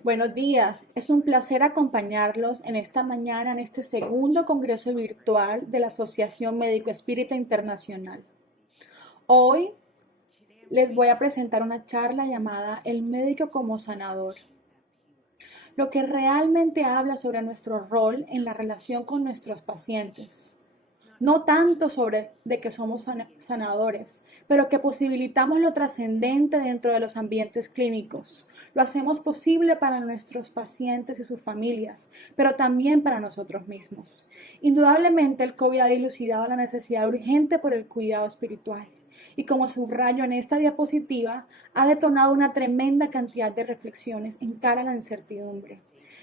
Buenos días, es un placer acompañarlos en esta mañana en este segundo congreso virtual de la Asociación Médico Espírita Internacional. Hoy les voy a presentar una charla llamada El médico como sanador, lo que realmente habla sobre nuestro rol en la relación con nuestros pacientes. No tanto sobre de que somos sanadores, pero que posibilitamos lo trascendente dentro de los ambientes clínicos. Lo hacemos posible para nuestros pacientes y sus familias, pero también para nosotros mismos. Indudablemente el COVID ha dilucidado la necesidad urgente por el cuidado espiritual. Y como subrayo en esta diapositiva, ha detonado una tremenda cantidad de reflexiones en cara a la incertidumbre,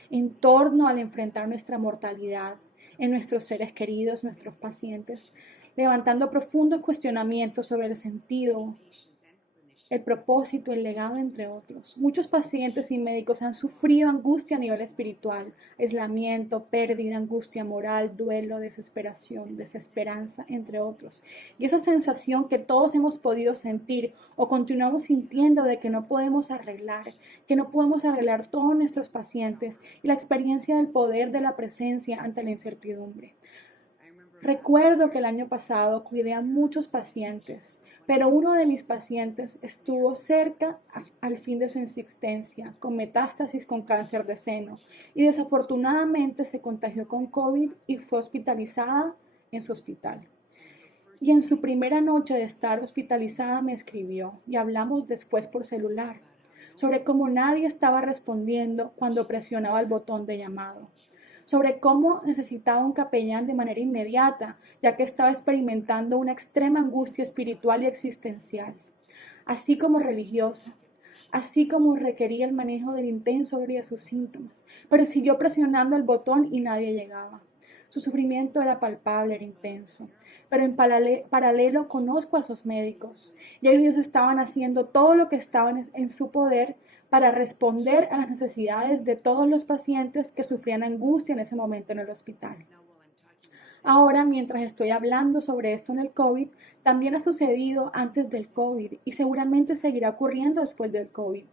en torno al enfrentar nuestra mortalidad, en nuestros seres queridos, nuestros pacientes, levantando profundos cuestionamientos sobre el sentido, el propósito, el legado, entre otros. Muchos pacientes y médicos han sufrido angustia a nivel espiritual, aislamiento, pérdida, angustia moral, duelo, desesperación, desesperanza, entre otros. Y esa sensación que todos hemos podido sentir o continuamos sintiendo de que no podemos arreglar todos nuestros pacientes y la experiencia del poder de la presencia ante la incertidumbre. Recuerdo que el año pasado cuidé a muchos pacientes, pero uno de mis pacientes estuvo cerca al fin de su existencia, con metástasis con cáncer de seno, y desafortunadamente se contagió con COVID y fue hospitalizada en su hospital. Y en su primera noche de estar hospitalizada me escribió y hablamos después por celular sobre cómo nadie estaba respondiendo cuando presionaba el botón de llamado, sobre cómo necesitaba un capellán de manera inmediata, ya que estaba experimentando una extrema angustia espiritual y existencial, así como religiosa, así como requería el manejo del intenso de sus síntomas, pero siguió presionando el botón y nadie llegaba. Su sufrimiento era palpable, era intenso, pero en paralelo conozco a esos médicos y ellos estaban haciendo todo lo que estaba en su poder para responder a las necesidades de todos los pacientes que sufrían angustia en ese momento en el hospital. Ahora, mientras estoy hablando sobre esto en el COVID, también ha sucedido antes del COVID y seguramente seguirá ocurriendo después del COVID.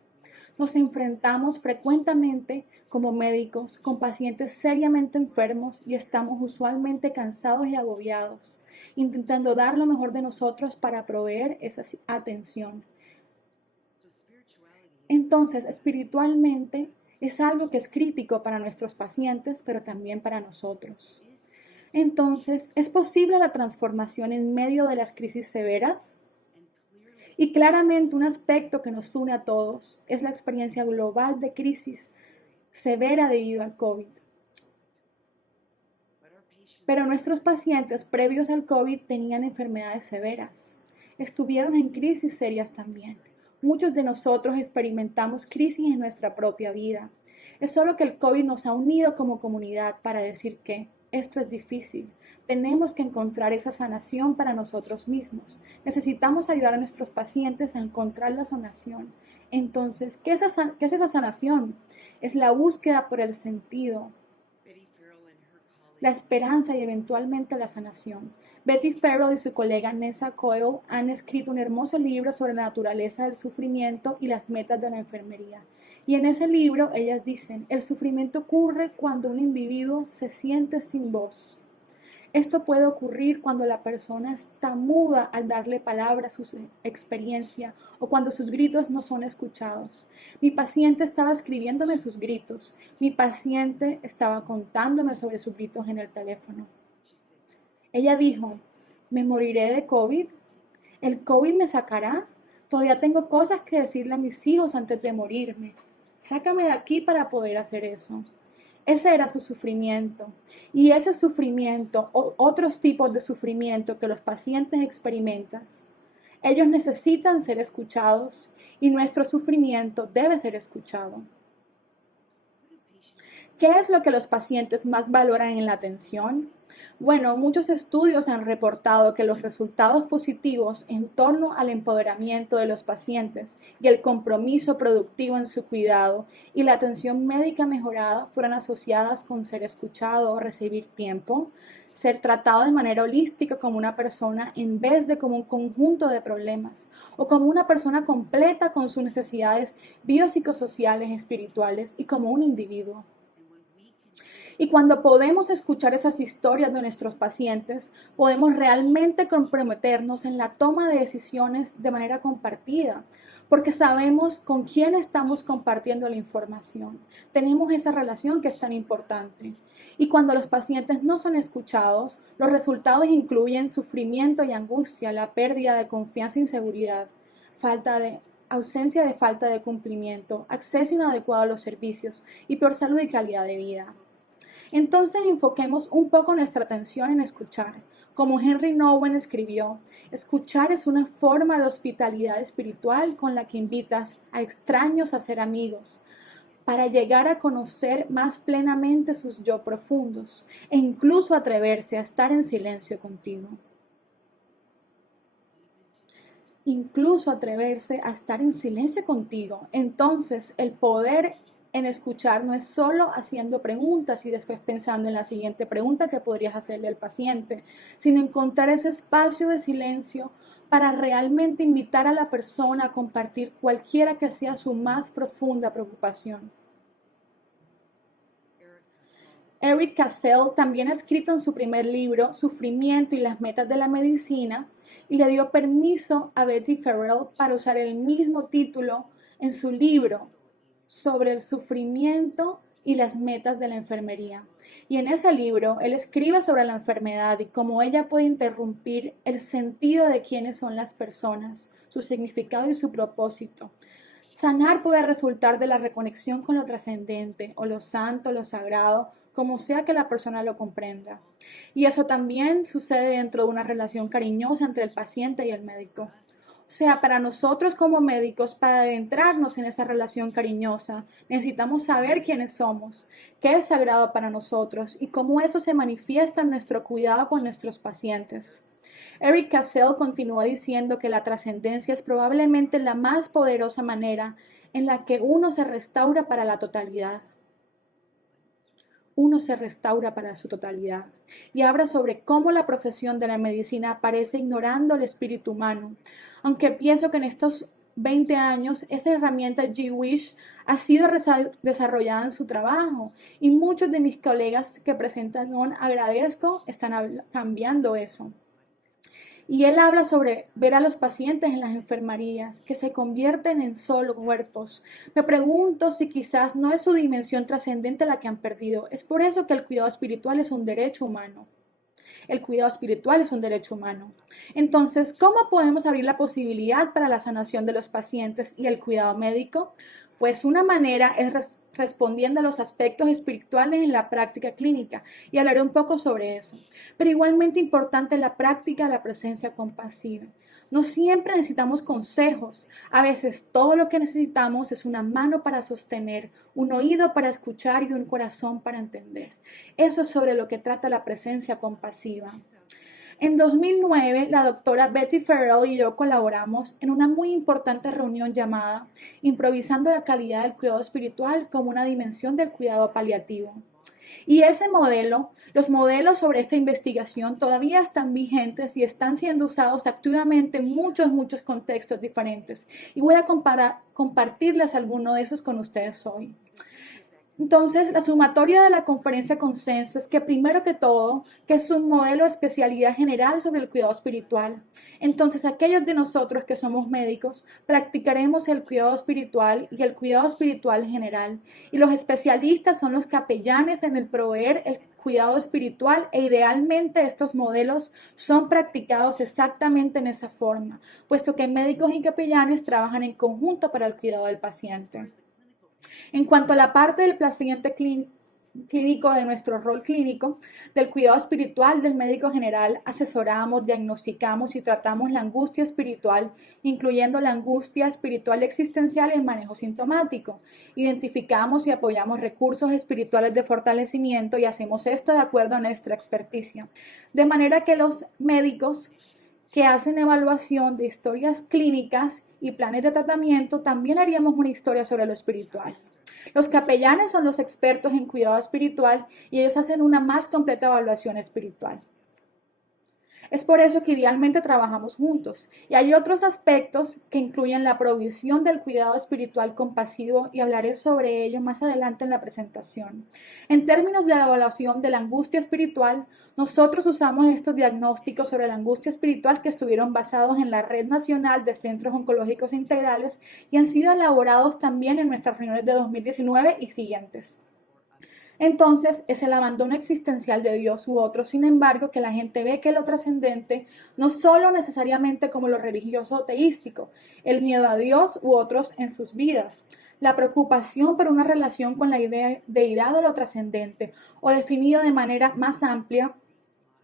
Nos enfrentamos frecuentemente como médicos con pacientes seriamente enfermos y estamos usualmente cansados y agobiados, intentando dar lo mejor de nosotros para proveer esa atención. Entonces, espiritualmente es algo que es crítico para nuestros pacientes, pero también para nosotros. Entonces, ¿es posible la transformación en medio de las crisis severas? Y claramente un aspecto que nos une a todos es la experiencia global de crisis severa debido al COVID. Pero nuestros pacientes previos al COVID tenían enfermedades severas. Estuvieron en crisis serias también. Muchos de nosotros experimentamos crisis en nuestra propia vida. Es solo que el COVID nos ha unido como comunidad para decir que esto es difícil. Tenemos que encontrar esa sanación para nosotros mismos. Necesitamos ayudar a nuestros pacientes a encontrar la sanación. Entonces, ¿qué es esa sanación? Es la búsqueda por el sentido, la esperanza y eventualmente la sanación. Betty Farrell y su colega Nessa Coyle han escrito un hermoso libro sobre la naturaleza del sufrimiento y las metas de la enfermería. Y en ese libro ellas dicen, el sufrimiento ocurre cuando un individuo se siente sin voz. Esto puede ocurrir cuando la persona está muda al darle palabra a su experiencia o cuando sus gritos no son escuchados. Mi paciente estaba escribiéndome sus gritos. Mi paciente estaba contándome sobre sus gritos en el teléfono. Ella dijo, ¿me moriré de COVID? ¿El COVID me sacará? Todavía tengo cosas que decirle a mis hijos antes de morirme. Sácame de aquí para poder hacer eso. Ese era su sufrimiento. Y ese sufrimiento, o otros tipos de sufrimiento que los pacientes experimentan, ellos necesitan ser escuchados y nuestro sufrimiento debe ser escuchado. ¿Qué es lo que los pacientes más valoran en la atención? Bueno, muchos estudios han reportado que los resultados positivos en torno al empoderamiento de los pacientes y el compromiso productivo en su cuidado y la atención médica mejorada fueron asociadas con ser escuchado o recibir tiempo, ser tratado de manera holística como una persona en vez de como un conjunto de problemas, o como una persona completa con sus necesidades biopsicosociales, espirituales y como un individuo. Y cuando podemos escuchar esas historias de nuestros pacientes, podemos realmente comprometernos en la toma de decisiones de manera compartida, porque sabemos con quién estamos compartiendo la información. Tenemos esa relación que es tan importante. Y cuando los pacientes no son escuchados, los resultados incluyen sufrimiento y angustia, la pérdida de confianza e inseguridad, ausencia de falta de cumplimiento, acceso inadecuado a los servicios y peor salud y calidad de vida. Entonces enfoquemos un poco nuestra atención en escuchar. Como Henry Nouwen escribió, escuchar es una forma de hospitalidad espiritual con la que invitas a extraños a ser amigos, para llegar a conocer más plenamente sus yo profundos e incluso atreverse a estar en silencio contigo. Incluso atreverse a estar en silencio contigo. Entonces el poder en escuchar no es solo haciendo preguntas y después pensando en la siguiente pregunta que podrías hacerle al paciente, sino encontrar ese espacio de silencio para realmente invitar a la persona a compartir cualquiera que sea su más profunda preocupación. Eric Cassell también ha escrito en su primer libro, Sufrimiento y las metas de la medicina, y le dio permiso a Betty Farrell para usar el mismo título en su libro sobre el sufrimiento y las metas de la enfermería. Y en ese libro, él escribe sobre la enfermedad y cómo ella puede interrumpir el sentido de quiénes son las personas, su significado y su propósito. Sanar puede resultar de la reconexión con lo trascendente, o lo santo, lo sagrado, como sea que la persona lo comprenda. Y eso también sucede dentro de una relación cariñosa entre el paciente y el médico. O sea, para nosotros como médicos, para adentrarnos en esa relación cariñosa, necesitamos saber quiénes somos, qué es sagrado para nosotros y cómo eso se manifiesta en nuestro cuidado con nuestros pacientes. Eric Cassell continúa diciendo que la trascendencia es probablemente la más poderosa manera en la que uno se restaura para la totalidad. Uno se restaura para su totalidad. Y habla sobre cómo la profesión de la medicina aparece ignorando el espíritu humano. Aunque pienso que en estos 20 años esa herramienta G-Wish ha sido desarrollada en su trabajo y muchos de mis colegas que presentan un agradezco están cambiando eso. Y él habla sobre ver a los pacientes en las enfermerías que se convierten en solo cuerpos. Me pregunto si quizás no es su dimensión trascendente la que han perdido. Es por eso que el cuidado espiritual es un derecho humano. El cuidado espiritual es un derecho humano. Entonces, ¿cómo podemos abrir la posibilidad para la sanación de los pacientes y el cuidado médico? Pues una manera es respondiendo a los aspectos espirituales en la práctica clínica y hablaré un poco sobre eso. Pero igualmente importante la práctica de la presencia compasiva. No siempre necesitamos consejos. A veces todo lo que necesitamos es una mano para sostener, un oído para escuchar y un corazón para entender. Eso es sobre lo que trata la presencia compasiva. En 2009, la doctora Betty Farrell y yo colaboramos en una muy importante reunión llamada Improvisando la calidad del cuidado espiritual como una dimensión del cuidado paliativo. Y ese modelo, los modelos sobre esta investigación todavía están vigentes y están siendo usados activamente en muchos contextos diferentes. Y voy a compartirles algunos de esos con ustedes hoy. Entonces, la sumatoria de la conferencia consenso es que primero que todo, que es un modelo de especialidad general sobre el cuidado espiritual. Entonces, aquellos de nosotros que somos médicos, practicaremos el cuidado espiritual y el cuidado espiritual general. Y los especialistas son los capellanes en el proveer el cuidado espiritual e idealmente estos modelos son practicados exactamente en esa forma, puesto que médicos y capellanes trabajan en conjunto para el cuidado del paciente. En cuanto a la parte del paciente clínico, de nuestro rol clínico, del cuidado espiritual del médico general, asesoramos, diagnosticamos y tratamos la angustia espiritual, incluyendo la angustia espiritual existencial y el manejo sintomático. Identificamos y apoyamos recursos espirituales de fortalecimiento y hacemos esto de acuerdo a nuestra experticia. De manera que los médicos que hacen evaluación de historias clínicas y planes de tratamiento, también haríamos una historia sobre lo espiritual. Los capellanes son los expertos en cuidado espiritual y ellos hacen una más completa evaluación espiritual. Es por eso que idealmente trabajamos juntos. Y hay otros aspectos que incluyen la provisión del cuidado espiritual compasivo y hablaré sobre ello más adelante en la presentación. En términos de la evaluación de la angustia espiritual, nosotros usamos estos diagnósticos sobre la angustia espiritual que estuvieron basados en la Red Nacional de Centros Oncológicos Integrales y han sido elaborados también en nuestras reuniones de 2019 y siguientes. Entonces es el abandono existencial de Dios u otro, sin embargo, que la gente ve que lo trascendente no solo necesariamente como lo religioso o teístico, el miedo a Dios u otros en sus vidas, la preocupación por una relación con la deidad o lo trascendente, o definido de manera más amplia,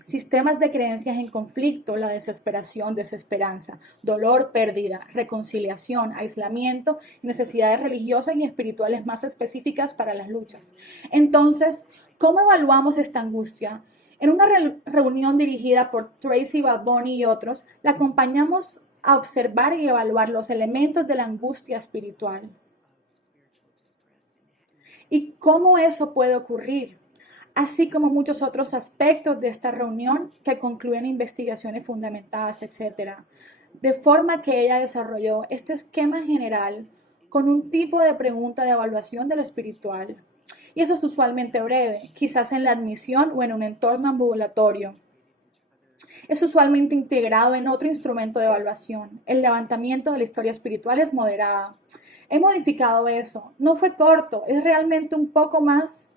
sistemas de creencias en conflicto, la desesperación, desesperanza, dolor, pérdida, reconciliación, aislamiento, necesidades religiosas y espirituales más específicas para las luchas. Entonces, ¿cómo evaluamos esta angustia? En una reunión dirigida por Tracy Balboni y otros, la acompañamos a observar y evaluar los elementos de la angustia espiritual. ¿Y cómo eso puede ocurrir? Así como muchos otros aspectos de esta reunión que concluyen investigaciones fundamentadas, etc. De forma que ella desarrolló este esquema general con un tipo de pregunta de evaluación de lo espiritual. Y eso es usualmente breve, quizás en la admisión o en un entorno ambulatorio. Es usualmente integrado en otro instrumento de evaluación. El levantamiento de la historia espiritual es moderada. He modificado eso. No fue corto, es realmente un poco más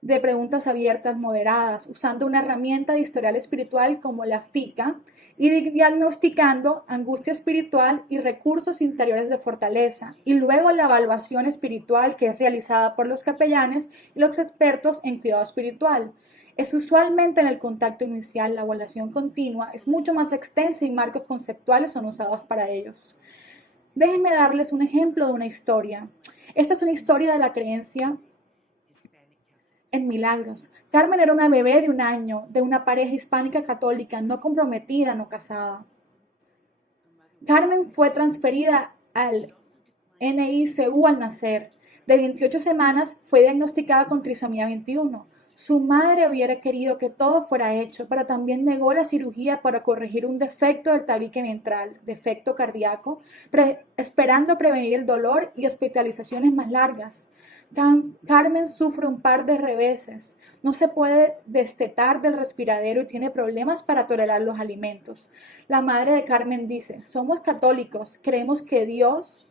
de preguntas abiertas moderadas, usando una herramienta de historial espiritual como la FICA y diagnosticando angustia espiritual y recursos interiores de fortaleza, y luego la evaluación espiritual que es realizada por los capellanes y los expertos en cuidado espiritual. Es usualmente en el contacto inicial, la evaluación continua es mucho más extensa y marcos conceptuales son usados para ellos. Déjenme darles un ejemplo de una historia. Esta es una historia de la creencia en milagros. Carmen era una bebé de 1 año de una pareja hispánica católica no comprometida, no casada. Carmen fue transferida al NICU al nacer. De 28 semanas fue diagnosticada con trisomía 21. Su madre hubiera querido que todo fuera hecho, pero también negó la cirugía para corregir un defecto del tabique ventral, defecto cardíaco, esperando prevenir el dolor y hospitalizaciones más largas. Carmen sufre un par de reveses, no se puede destetar del respiradero y tiene problemas para tolerar los alimentos. La madre de Carmen dice: somos católicos, creemos que Dios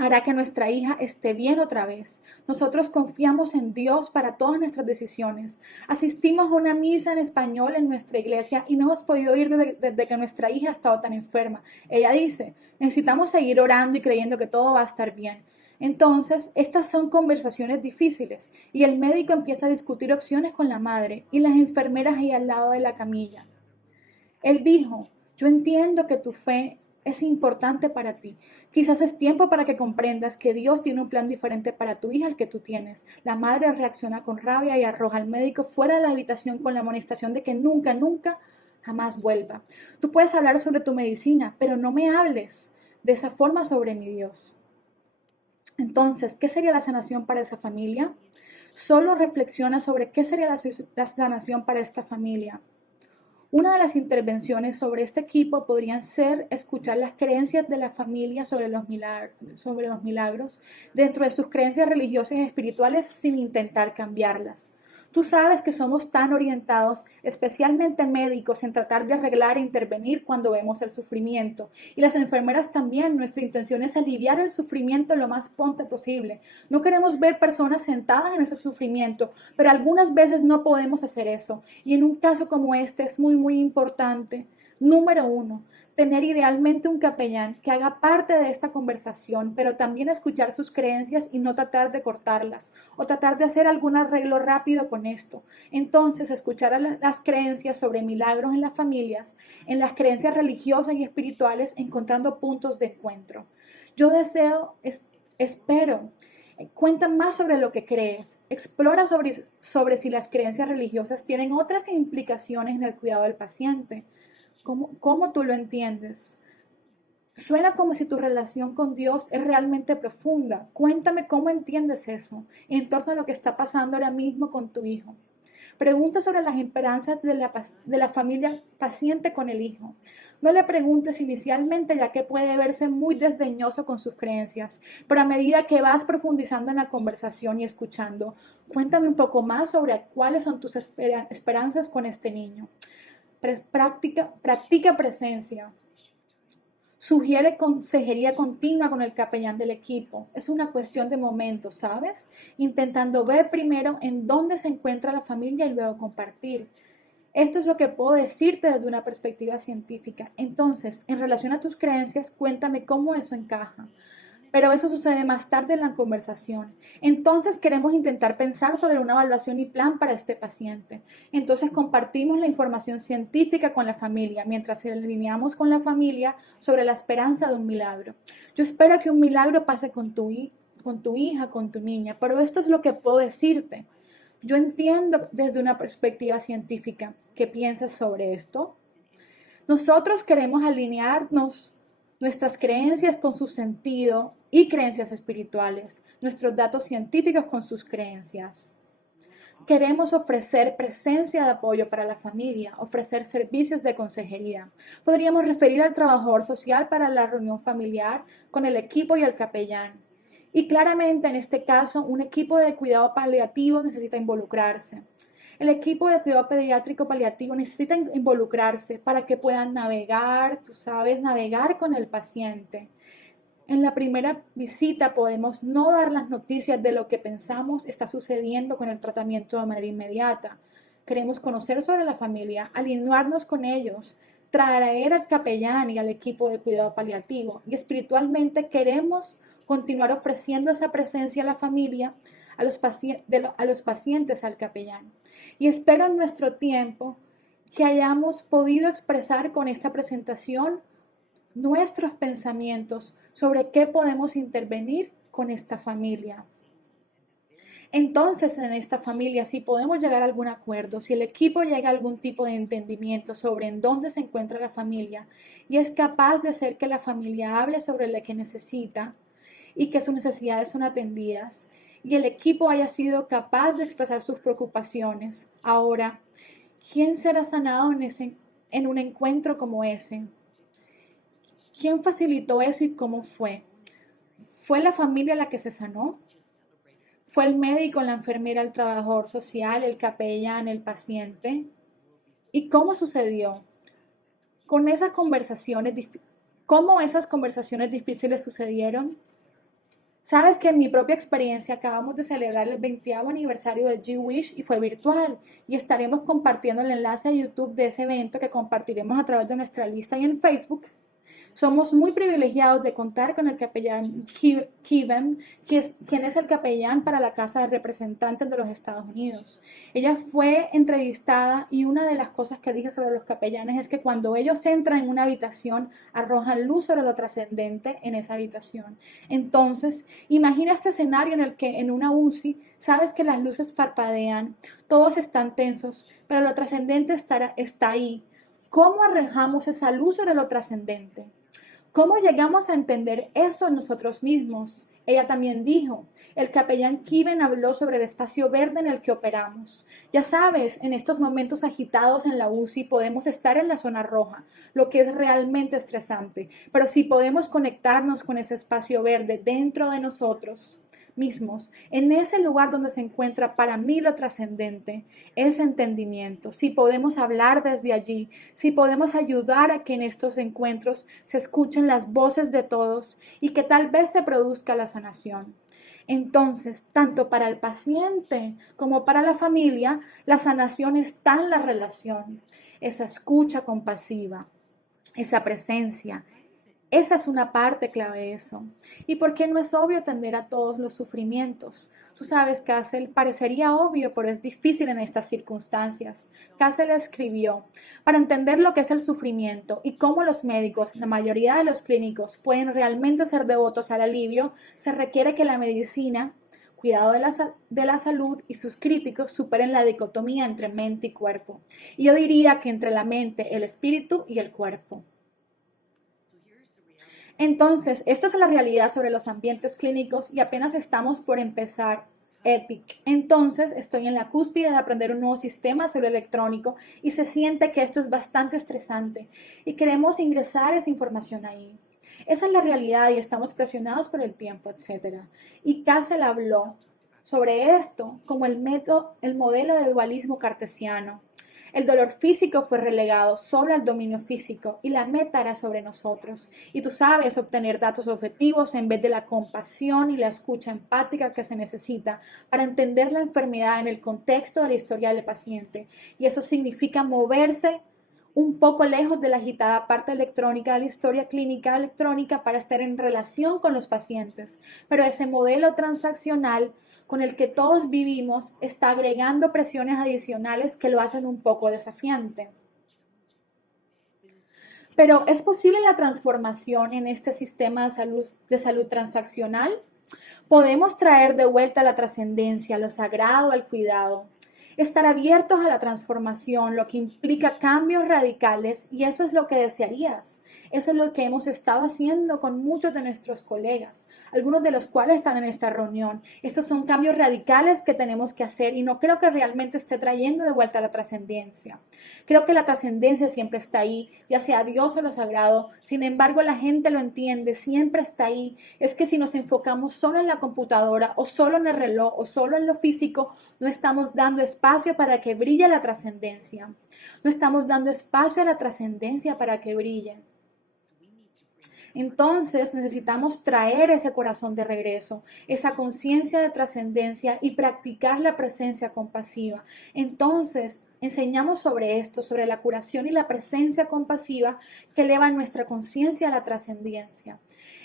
hará que nuestra hija esté bien otra vez. Nosotros confiamos en Dios para todas nuestras decisiones. Asistimos a una misa en español en nuestra iglesia y no hemos podido ir desde que nuestra hija ha estado tan enferma. Ella dice: necesitamos seguir orando y creyendo que todo va a estar bien. Entonces, estas son conversaciones difíciles y el médico empieza a discutir opciones con la madre y las enfermeras ahí al lado de la camilla. Él dijo: yo entiendo que tu fe es importante para ti. Quizás es tiempo para que comprendas que Dios tiene un plan diferente para tu hija al que tú tienes. La madre reacciona con rabia y arroja al médico fuera de la habitación con la amonestación de que nunca, nunca, jamás vuelva. Tú puedes hablar sobre tu medicina, pero no me hables de esa forma sobre mi Dios. Entonces, ¿qué sería la sanación para esa familia? Solo reflexiona sobre qué sería la sanación para esta familia. Una de las intervenciones sobre este equipo podrían ser escuchar las creencias de la familia sobre los milagros dentro de sus creencias religiosas y espirituales sin intentar cambiarlas. Tú sabes que somos tan orientados, especialmente médicos, en tratar de arreglar e intervenir cuando vemos el sufrimiento. Y las enfermeras también, nuestra intención es aliviar el sufrimiento lo más pronto posible. No queremos ver personas sentadas en ese sufrimiento, pero algunas veces no podemos hacer eso. Y en un caso como este es muy, muy importante. Número 1, tener idealmente un capellán que haga parte de esta conversación, pero también escuchar sus creencias y no tratar de cortarlas o tratar de hacer algún arreglo rápido con esto. Entonces, escuchar las creencias sobre milagros en las familias, en las creencias religiosas y espirituales, encontrando puntos de encuentro. Yo espero. Cuenta más sobre lo que crees. Explora sobre si las creencias religiosas tienen otras implicaciones en el cuidado del paciente. ¿Cómo tú lo entiendes? Suena como si tu relación con Dios es realmente profunda. Cuéntame cómo entiendes eso en torno a lo que está pasando ahora mismo con tu hijo. Pregunta sobre las esperanzas de la familia paciente con el hijo. No le preguntes inicialmente, ya que puede verse muy desdeñoso con sus creencias, pero a medida que vas profundizando en la conversación y escuchando, cuéntame un poco más sobre cuáles son tus esperanzas con este niño. Practica presencia. Sugiere consejería continua con el capellán del equipo. Es una cuestión de momentos, ¿sabes? Intentando ver primero en dónde se encuentra la familia y luego compartir. Esto es lo que puedo decirte desde una perspectiva científica. Entonces, en relación a tus creencias, cuéntame cómo eso encaja. Pero eso sucede más tarde en la conversación. Entonces queremos intentar pensar sobre una evaluación y plan para este paciente. Entonces compartimos la información científica con la familia mientras alineamos con la familia sobre la esperanza de un milagro. Yo espero que un milagro pase con tu hija, con tu niña, pero esto es lo que puedo decirte. Yo entiendo desde una perspectiva científica. ¿Qué piensas sobre esto? Nosotros queremos alinearnos nuestras creencias con su sentido y creencias espirituales, nuestros datos científicos con sus creencias. Queremos ofrecer presencia de apoyo para la familia, ofrecer servicios de consejería. Podríamos referir al trabajador social para la reunión familiar con el equipo y el capellán. Y claramente en este caso, un equipo de cuidado paliativo necesita involucrarse. El equipo de cuidado pediátrico paliativo necesita involucrarse para que puedan navegar, tú sabes, navegar con el paciente. En la primera visita podemos no dar las noticias de lo que pensamos está sucediendo con el tratamiento de manera inmediata. Queremos conocer sobre la familia, alinearnos con ellos, traer al capellán y al equipo de cuidado paliativo. Y espiritualmente queremos continuar ofreciendo esa presencia a la familia, a los pacientes, al capellán. Y espero en nuestro tiempo que hayamos podido expresar con esta presentación nuestros pensamientos sobre qué podemos intervenir con esta familia. Entonces, en esta familia, si podemos llegar a algún acuerdo, si el equipo llega a algún tipo de entendimiento sobre en dónde se encuentra la familia y es capaz de hacer que la familia hable sobre lo que necesita y que sus necesidades son atendidas y el equipo haya sido capaz de expresar sus preocupaciones, ahora, ¿quién será sanado en un encuentro como ese? ¿Quién facilitó eso y cómo fue? ¿Fue la familia la que se sanó? ¿Fue el médico, la enfermera, el trabajador social, el capellán, el paciente? ¿Y cómo sucedió? Con esas conversaciones, ¿cómo esas conversaciones difíciles sucedieron? Sabes que en mi propia experiencia acabamos de celebrar el 20º aniversario del G-Wish y fue virtual y estaremos compartiendo el enlace a YouTube de ese evento que compartiremos a través de nuestra lista y en Facebook. Somos muy privilegiados de contar con el capellán Kevin, quien es el capellán para la Casa de Representantes de los Estados Unidos. Ella fue entrevistada y una de las cosas que dijo sobre los capellanes es que cuando ellos entran en una habitación, arrojan luz sobre lo trascendente en esa habitación. Entonces, imagina este escenario en el que en una UCI sabes que las luces parpadean, todos están tensos, pero lo trascendente está ahí. ¿Cómo arrojamos esa luz sobre lo trascendente? ¿Cómo llegamos a entender eso en nosotros mismos? Ella también dijo, el capellán Kevin habló sobre el espacio verde en el que operamos. Ya sabes, en estos momentos agitados en la UCI podemos estar en la zona roja, lo que es realmente estresante, pero si podemos conectarnos con ese espacio verde dentro de nosotros mismos, en ese lugar donde se encuentra para mí lo trascendente, ese entendimiento, si podemos hablar desde allí, si podemos ayudar a que en estos encuentros se escuchen las voces de todos y que tal vez se produzca la sanación. Entonces, tanto para el paciente como para la familia, la sanación está en la relación, esa escucha compasiva, esa presencia. Esa es una parte clave de eso. ¿Y por qué no es obvio atender a todos los sufrimientos? Tú sabes, Cassel, parecería obvio, pero es difícil en estas circunstancias. Cassel escribió, para entender lo que es el sufrimiento y cómo los médicos, la mayoría de los clínicos, pueden realmente ser devotos al alivio, se requiere que la medicina, cuidado de la salud y sus críticos superen la dicotomía entre mente y cuerpo. Y yo diría que entre la mente, el espíritu y el cuerpo. Entonces, esta es la realidad sobre los ambientes clínicos y apenas estamos por empezar Epic. Entonces, estoy en la cúspide de aprender un nuevo sistema celular electrónico y se siente que esto es bastante estresante y queremos ingresar esa información ahí. Esa es la realidad y estamos presionados por el tiempo, etcétera. Y Cassel habló sobre esto como el modelo de dualismo cartesiano. El dolor físico fue relegado sobre el dominio físico y la meta era sobre nosotros. Y tú sabes, obtener datos objetivos en vez de la compasión y la escucha empática que se necesita para entender la enfermedad en el contexto de la historia del paciente. Y eso significa moverse un poco lejos de la agitada parte electrónica de la historia clínica electrónica para estar en relación con los pacientes. Pero ese modelo transaccional con el que todos vivimos está agregando presiones adicionales que lo hacen un poco desafiante. Pero ¿es posible la transformación en este sistema de salud transaccional? Podemos traer de vuelta la trascendencia, lo sagrado, al cuidado. Estar abiertos a la transformación, lo que implica cambios radicales, y eso es lo que desearías. Eso es lo que hemos estado haciendo con muchos de nuestros colegas, algunos de los cuales están en esta reunión. Estos son cambios radicales que tenemos que hacer y no creo que realmente esté trayendo de vuelta la trascendencia. Creo que la trascendencia siempre está ahí, ya sea Dios o lo sagrado. Sin embargo, la gente lo entiende, siempre está ahí. Es que si nos enfocamos solo en la computadora o solo en el reloj o solo en lo físico, no estamos dando espacio para que brille la trascendencia. No estamos dando espacio a la trascendencia para que brille. Entonces necesitamos traer ese corazón de regreso, esa conciencia de trascendencia y practicar la presencia compasiva. Entonces enseñamos sobre esto, sobre la curación y la presencia compasiva que elevan nuestra conciencia a la trascendencia.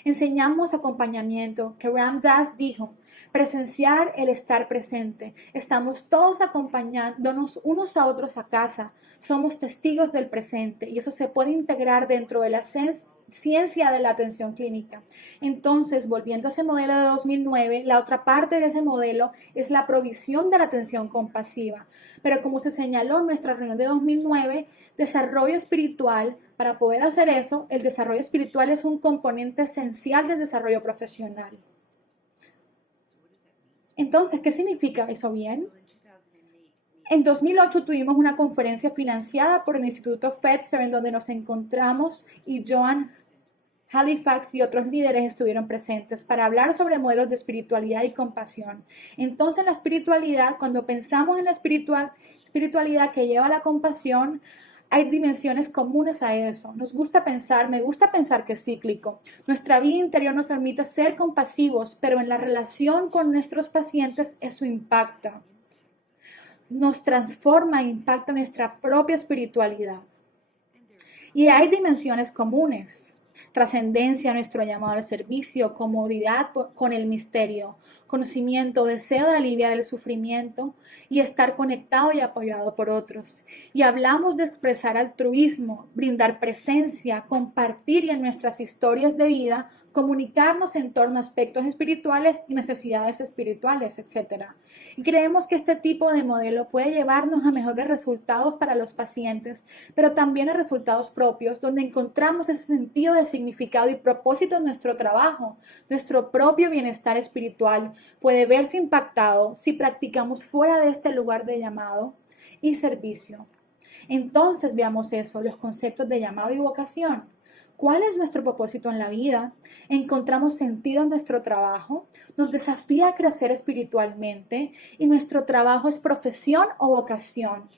Enseñamos acompañamiento, que Ram Dass dijo, presenciar el estar presente. Estamos todos acompañándonos unos a otros a casa. Somos testigos del presente y eso se puede integrar dentro de la ciencia de la atención clínica. Entonces, volviendo a ese modelo de 2009, la otra parte de ese modelo es la provisión de la atención compasiva. Pero como se señaló en nuestra reunión de 2009, desarrollo espiritual, para poder hacer eso, el desarrollo espiritual es un componente esencial del desarrollo profesional. Entonces, ¿qué significa eso bien? En 2008 tuvimos una conferencia financiada por el Instituto Fetzer en donde nos encontramos y Joan Halifax y otros líderes estuvieron presentes para hablar sobre modelos de espiritualidad y compasión. Entonces, la espiritualidad, cuando pensamos en la espiritualidad que lleva a la compasión, hay dimensiones comunes a eso. Me gusta pensar que es cíclico. Nuestra vida interior nos permite ser compasivos, pero en la relación con nuestros pacientes eso impacta. Nos transforma e impacta nuestra propia espiritualidad. Y hay dimensiones comunes. Trascendencia, nuestro llamado al servicio, comodidad con el misterio, conocimiento, deseo de aliviar el sufrimiento y estar conectado y apoyado por otros. Y hablamos de expresar altruismo, brindar presencia, compartir y en nuestras historias de vida comunicarnos en torno a aspectos espirituales y necesidades espirituales, etc. Y creemos que este tipo de modelo puede llevarnos a mejores resultados para los pacientes, pero también a resultados propios, donde encontramos ese sentido de significado y propósito en nuestro trabajo. Nuestro propio bienestar espiritual puede verse impactado si practicamos fuera de este lugar de llamado y servicio. Entonces veamos eso, los conceptos de llamado y vocación. ¿Cuál es nuestro propósito en la vida? ¿Encontramos sentido en nuestro trabajo? ¿Nos desafía a crecer espiritualmente? ¿Y nuestro trabajo es profesión o vocación?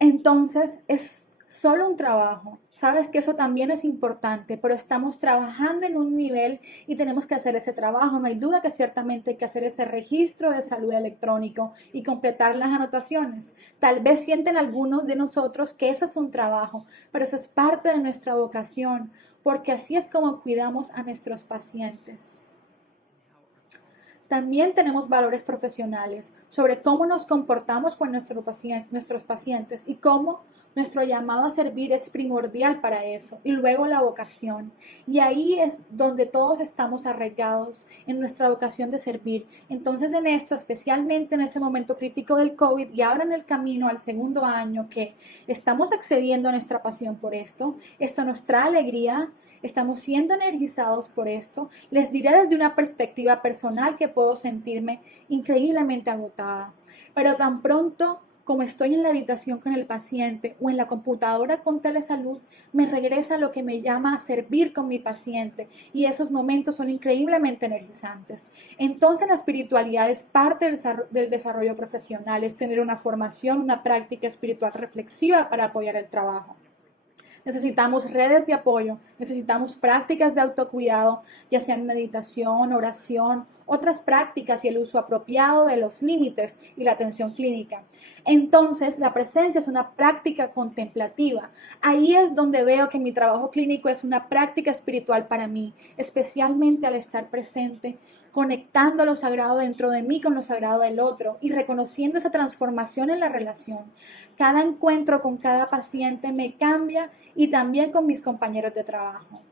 Entonces es solo un trabajo. Sabes que eso también es importante, pero estamos trabajando en un nivel y tenemos que hacer ese trabajo. No hay duda que ciertamente hay que hacer ese registro de salud electrónico y completar las anotaciones. Tal vez sienten algunos de nosotros que eso es un trabajo, pero eso es parte de nuestra vocación, porque así es como cuidamos a nuestros pacientes. También tenemos valores profesionales sobre cómo nos comportamos con nuestros pacientes y cómo Nuestro llamado a servir es primordial para eso. Y luego la vocación. Y ahí es donde todos estamos arraigados en nuestra vocación de servir. Entonces en esto, especialmente en este momento crítico del COVID y ahora en el camino al segundo año que estamos accediendo a nuestra pasión por esto nos trae alegría. Estamos siendo energizados por esto. Les diré desde una perspectiva personal que puedo sentirme increíblemente agotada. Pero tan pronto como estoy en la habitación con el paciente o en la computadora con telesalud, me regresa lo que me llama a servir con mi paciente y esos momentos son increíblemente energizantes. Entonces la espiritualidad es parte del desarrollo profesional, es tener una formación, una práctica espiritual reflexiva para apoyar el trabajo. Necesitamos redes de apoyo, necesitamos prácticas de autocuidado, ya sean meditación, oración, otras prácticas y el uso apropiado de los límites y la atención clínica. Entonces, la presencia es una práctica contemplativa. Ahí es donde veo que mi trabajo clínico es una práctica espiritual para mí, especialmente al estar presente, conectando lo sagrado dentro de mí con lo sagrado del otro y reconociendo esa transformación en la relación. Cada encuentro con cada paciente me cambia y también con mis compañeros de trabajo.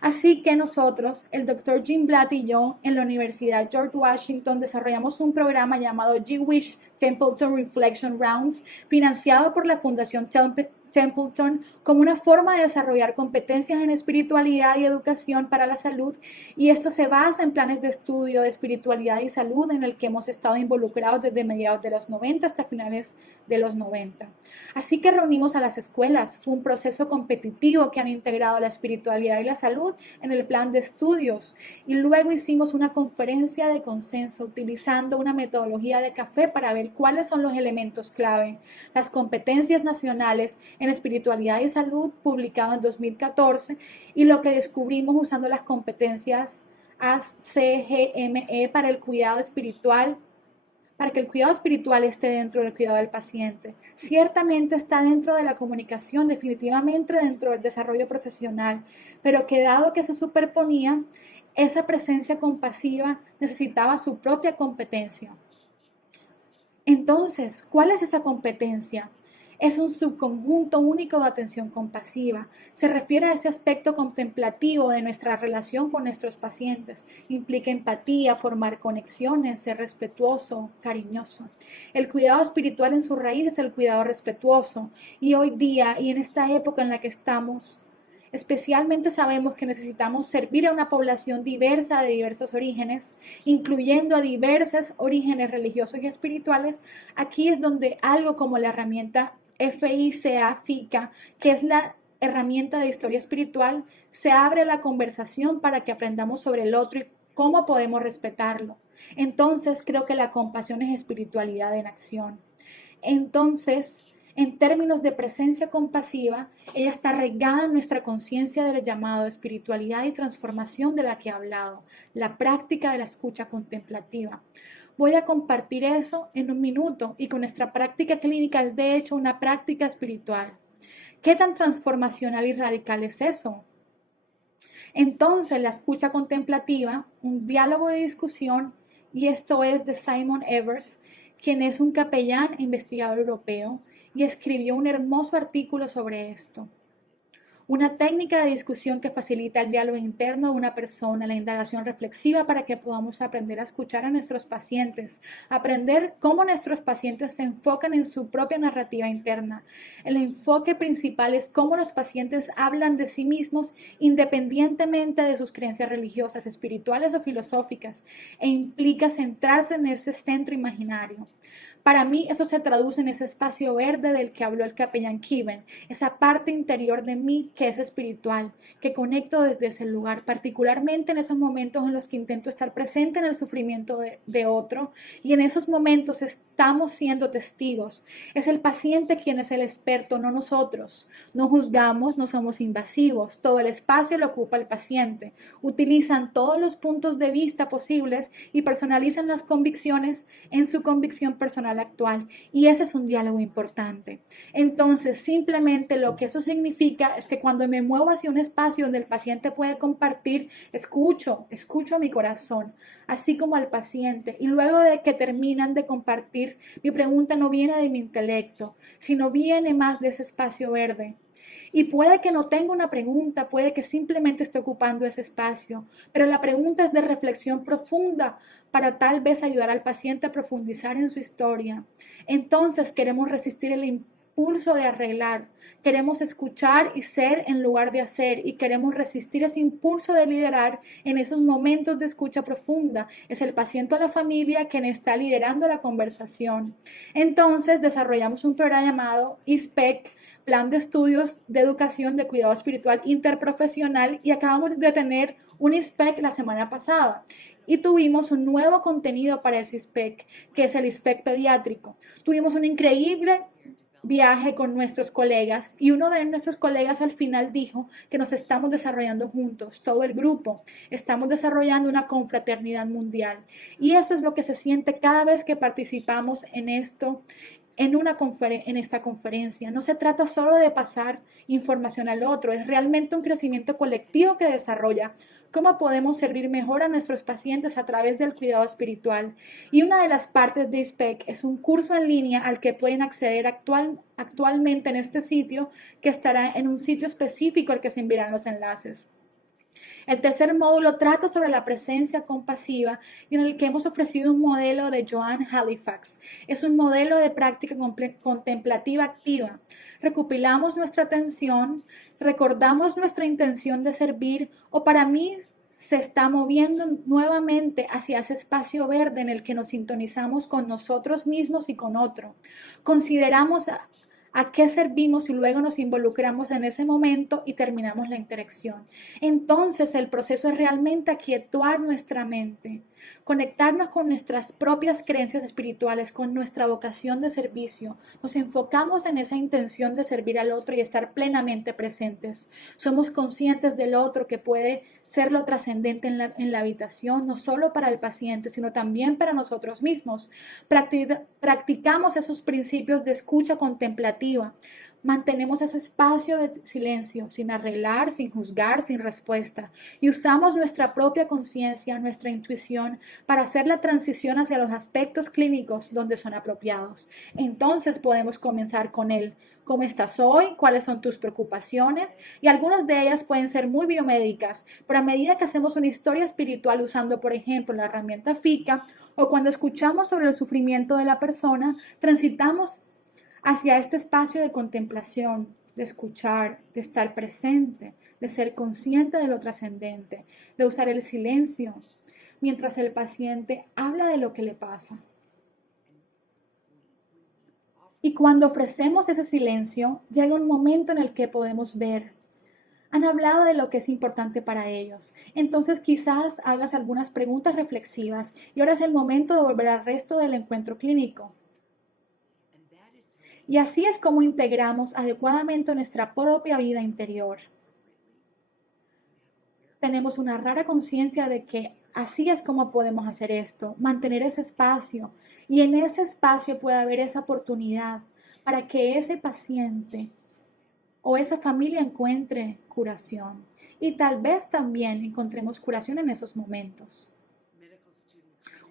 Así que nosotros, el Dr. Jim Blatt y yo, en la Universidad George Washington, desarrollamos un programa llamado G-Wish Templeton Reflection Rounds, financiado por la Fundación Templeton como una forma de desarrollar competencias en espiritualidad y educación para la salud, y esto se basa en planes de estudio de espiritualidad y salud en el que hemos estado involucrados desde mediados de los 90 hasta finales de los 90. Así que reunimos a las escuelas, fue un proceso competitivo que han integrado la espiritualidad y la salud en el plan de estudios, y luego hicimos una conferencia de consenso utilizando una metodología de café para ver cuáles son los elementos clave, las competencias nacionales en espiritualidad y salud, publicado en 2014, y lo que descubrimos usando las competencias ACGME para el cuidado espiritual, para que el cuidado espiritual esté dentro del cuidado del paciente. Ciertamente está dentro de la comunicación, definitivamente dentro del desarrollo profesional, pero que dado que se superponía, esa presencia compasiva necesitaba su propia competencia. Entonces, ¿cuál es esa competencia? Es un subconjunto único de atención compasiva. Se refiere a ese aspecto contemplativo de nuestra relación con nuestros pacientes. Implica empatía, formar conexiones, ser respetuoso, cariñoso. El cuidado espiritual en su raíz es el cuidado respetuoso. Y hoy día, y en esta época en la que estamos, especialmente sabemos que necesitamos servir a una población diversa de diversos orígenes, incluyendo a diversos orígenes religiosos y espirituales. Aquí es donde algo como la herramienta FICA, que es la herramienta de historia espiritual, se abre la conversación para que aprendamos sobre el otro y cómo podemos respetarlo. Entonces creo que la compasión es espiritualidad en acción. Entonces, en términos de presencia compasiva, ella está regada en nuestra conciencia del llamado espiritualidad y transformación de la que he hablado, la práctica de la escucha contemplativa. Voy a compartir eso en un minuto y con nuestra práctica clínica es de hecho una práctica espiritual. ¿Qué tan transformacional y radical es eso? Entonces, la escucha contemplativa, un diálogo de discusión, y esto es de Simon Evers, quien es un capellán e investigador europeo, y escribió un hermoso artículo sobre esto. Una técnica de discusión que facilita el diálogo interno de una persona, la indagación reflexiva para que podamos aprender a escuchar a nuestros pacientes, aprender cómo nuestros pacientes se enfocan en su propia narrativa interna. El enfoque principal es cómo los pacientes hablan de sí mismos independientemente de sus creencias religiosas, espirituales o filosóficas, e implica centrarse en ese centro imaginario. Para mí eso se traduce en ese espacio verde del que habló el capellán Kibben, esa parte interior de mí que es espiritual, que conecto desde ese lugar, particularmente en esos momentos en los que intento estar presente en el sufrimiento de otro, y en esos momentos estamos siendo testigos. Es el paciente quien es el experto, no nosotros. No juzgamos, no somos invasivos, todo el espacio lo ocupa el paciente. Utilizan todos los puntos de vista posibles y personalizan las convicciones en su convicción personal emocional actual y ese es un diálogo importante. Entonces, simplemente lo que eso significa es que cuando me muevo hacia un espacio donde el paciente puede compartir, escucho a mi corazón, así como al paciente. Y luego de que terminan de compartir, mi pregunta no viene de mi intelecto, sino viene más de ese espacio verde. Y puede que no tenga una pregunta, puede que simplemente esté ocupando ese espacio, pero la pregunta es de reflexión profunda para tal vez ayudar al paciente a profundizar en su historia. Entonces queremos resistir el impulso de arreglar, queremos escuchar y ser en lugar de hacer y queremos resistir ese impulso de liderar en esos momentos de escucha profunda. Es el paciente o la familia quien está liderando la conversación. Entonces desarrollamos un programa llamado ISPEC, Plan de Estudios de Educación de Cuidado Espiritual Interprofesional, y acabamos de tener un ISPEC la semana pasada y tuvimos un nuevo contenido para ese ISPEC, que es el ISPEC pediátrico. Tuvimos un increíble viaje con nuestros colegas y uno de nuestros colegas al final dijo que nos estamos desarrollando juntos, todo el grupo, estamos desarrollando una confraternidad mundial y eso es lo que se siente cada vez que participamos en esto, en esta conferencia. No se trata solo de pasar información al otro, es realmente un crecimiento colectivo que desarrolla cómo podemos servir mejor a nuestros pacientes a través del cuidado espiritual. Y una de las partes de ISPEC es un curso en línea al que pueden acceder actualmente en este sitio, que estará en un sitio específico al que se enviarán los enlaces. El tercer módulo trata sobre la presencia compasiva y en el que hemos ofrecido un modelo de Joan Halifax. Es un modelo de práctica contemplativa activa. Recopilamos nuestra atención, recordamos nuestra intención de servir o para mí se está moviendo nuevamente hacia ese espacio verde en el que nos sintonizamos con nosotros mismos y con otro. Consideramos a qué servimos y luego nos involucramos en ese momento y terminamos la interacción. Entonces el proceso es realmente aquietuar nuestra mente, conectarnos con nuestras propias creencias espirituales, con nuestra vocación de servicio. Nos enfocamos en esa intención de servir al otro y estar plenamente presentes. Somos conscientes del otro que puede ser lo trascendente en la habitación, no solo para el paciente, sino también para nosotros mismos. Practicamos esos principios de escucha contemplativa. Mantenemos ese espacio de silencio, sin arreglar, sin juzgar, sin respuesta. Y usamos nuestra propia conciencia, nuestra intuición, para hacer la transición hacia los aspectos clínicos donde son apropiados. Entonces podemos comenzar con él. ¿Cómo estás hoy? ¿Cuáles son tus preocupaciones? Y algunas de ellas pueden ser muy biomédicas, pero a medida que hacemos una historia espiritual usando, por ejemplo, la herramienta FICA, o cuando escuchamos sobre el sufrimiento de la persona, transitamos hacia este espacio de contemplación, de escuchar, de estar presente, de ser consciente de lo trascendente, de usar el silencio mientras el paciente habla de lo que le pasa. Y cuando ofrecemos ese silencio, llega un momento en el que podemos ver. Han hablado de lo que es importante para ellos. Entonces quizás hagas algunas preguntas reflexivas y ahora es el momento de volver al resto del encuentro clínico. Y así es como integramos adecuadamente nuestra propia vida interior. Tenemos una rara conciencia de que así es como podemos hacer esto, mantener ese espacio. Y en ese espacio puede haber esa oportunidad para que ese paciente o esa familia encuentre curación. Y tal vez también encontremos curación en esos momentos.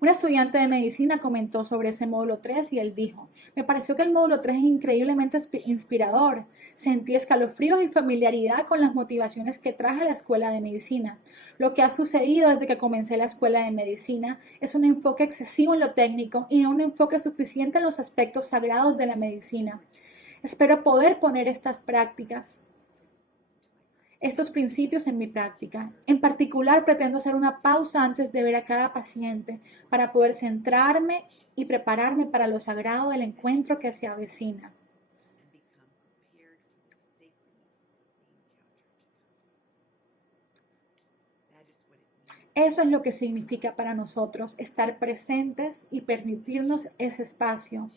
Una estudiante de medicina comentó sobre ese módulo 3 y él dijo, me pareció que el módulo 3 es increíblemente inspirador. Sentí escalofríos y familiaridad con las motivaciones que traje a la escuela de medicina. Lo que ha sucedido desde que comencé la escuela de medicina es un enfoque excesivo en lo técnico y no un enfoque suficiente en los aspectos sagrados de la medicina. Espero poder poner estos principios en mi práctica. En particular, pretendo hacer una pausa antes de ver a cada paciente para poder centrarme y prepararme para lo sagrado del encuentro que se avecina. Eso es lo que significa para nosotros estar presentes y permitirnos ese espacio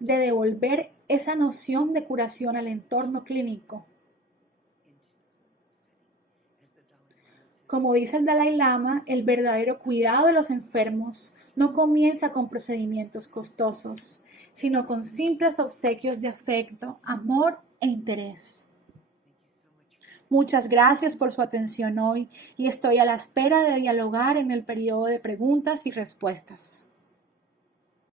de devolver esa noción de curación al entorno clínico. Como dice el Dalai Lama, el verdadero cuidado de los enfermos no comienza con procedimientos costosos, sino con simples obsequios de afecto, amor e interés. Muchas gracias por su atención hoy y estoy a la espera de dialogar en el periodo de preguntas y respuestas.